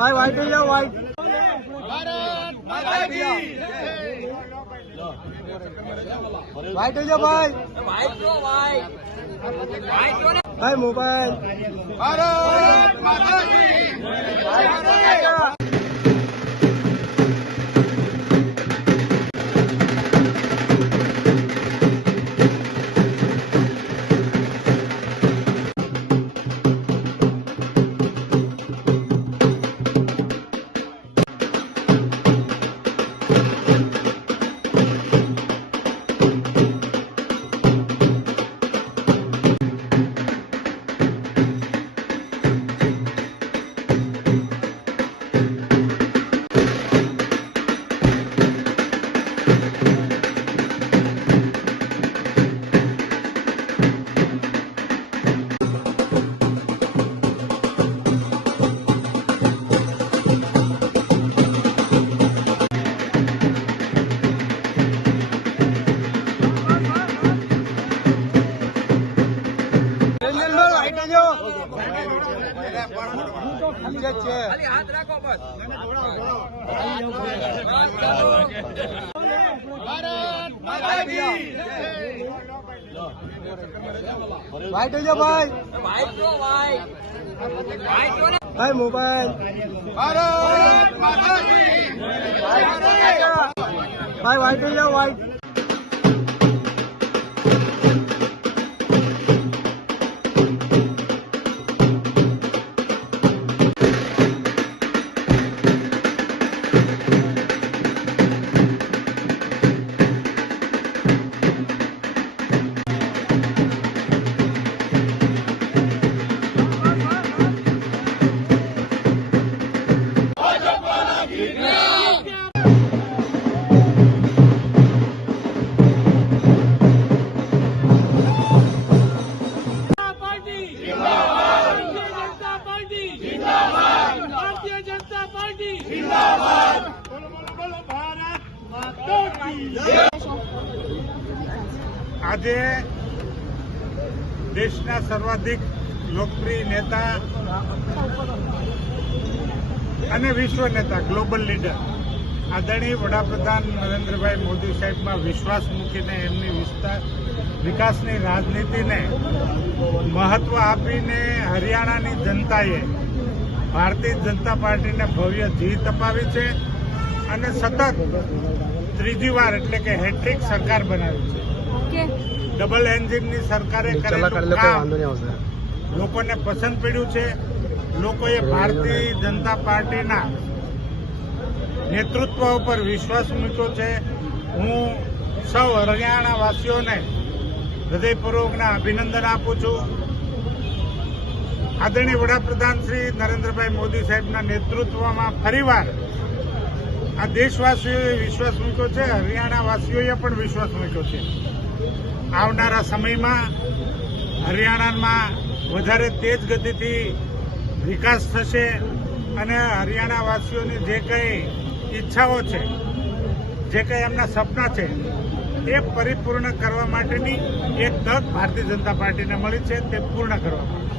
भाई वाइट हो जाओ वाइट वाइट हो जाओ भाई भाई मोबाइल भारत माता की वाइट हो जाओ भाई भाई मोबाइल भारत माता की भाई वाइट हो जाओ वाइट આજે દેશના સર્વાધિક લોકપ્રિય નેતા અને વિશ્વ નેતા ગ્લોબલ લીડર આદરણીય વડાપ્રધાન નરેન્દ્રભાઈ મોદી સાહેબમાં વિશ્વાસ મૂકીને એમની વિકાસની રાજનીતિને મહત્વ આપીને હરિયાણાની જનતાએ ભારતીય જનતા પાર્ટીને ભવ્ય જીત અપાવી છે અને સતત ત્રીજી વાર એટલે કે હેટ્રિક સરકાર બનાવી છે। ડબલ એન્જિનની સરકારે કરેલું કામ લોકોને પસંદ પડ્યું છે। લોકોએ ભારતીય જનતા પાર્ટીના નેતૃત્વ ઉપર વિશ્વાસ મૂક્યો છે। હું સૌ હરિયાણાવાસીઓને હૃદયપૂર્વકના અભિનંદન આપું છું। આદરણીય વડાપ્રધાન શ્રી નરેન્દ્રભાઈ મોદી સાહેબના નેતૃત્વમાં ફરીવાર આ દેશવાસીઓએ વિશ્વાસ મૂક્યો છે, હરિયાણાવાસીઓએ પણ વિશ્વાસ મૂક્યો છે। આવનારા સમયમાં હરિયાણામાં વધારે તેજ ગતિથી વિકાસ થશે અને હરિયાણાવાસીઓની જે કંઈ ઈચ્છાઓ છે, જે કંઈ એમના સપના છે એ પરિપૂર્ણ કરવા માટેની એક તક ભારતીય જનતા પાર્ટીને મળી છે, તે પૂર્ણ કરવા માટે।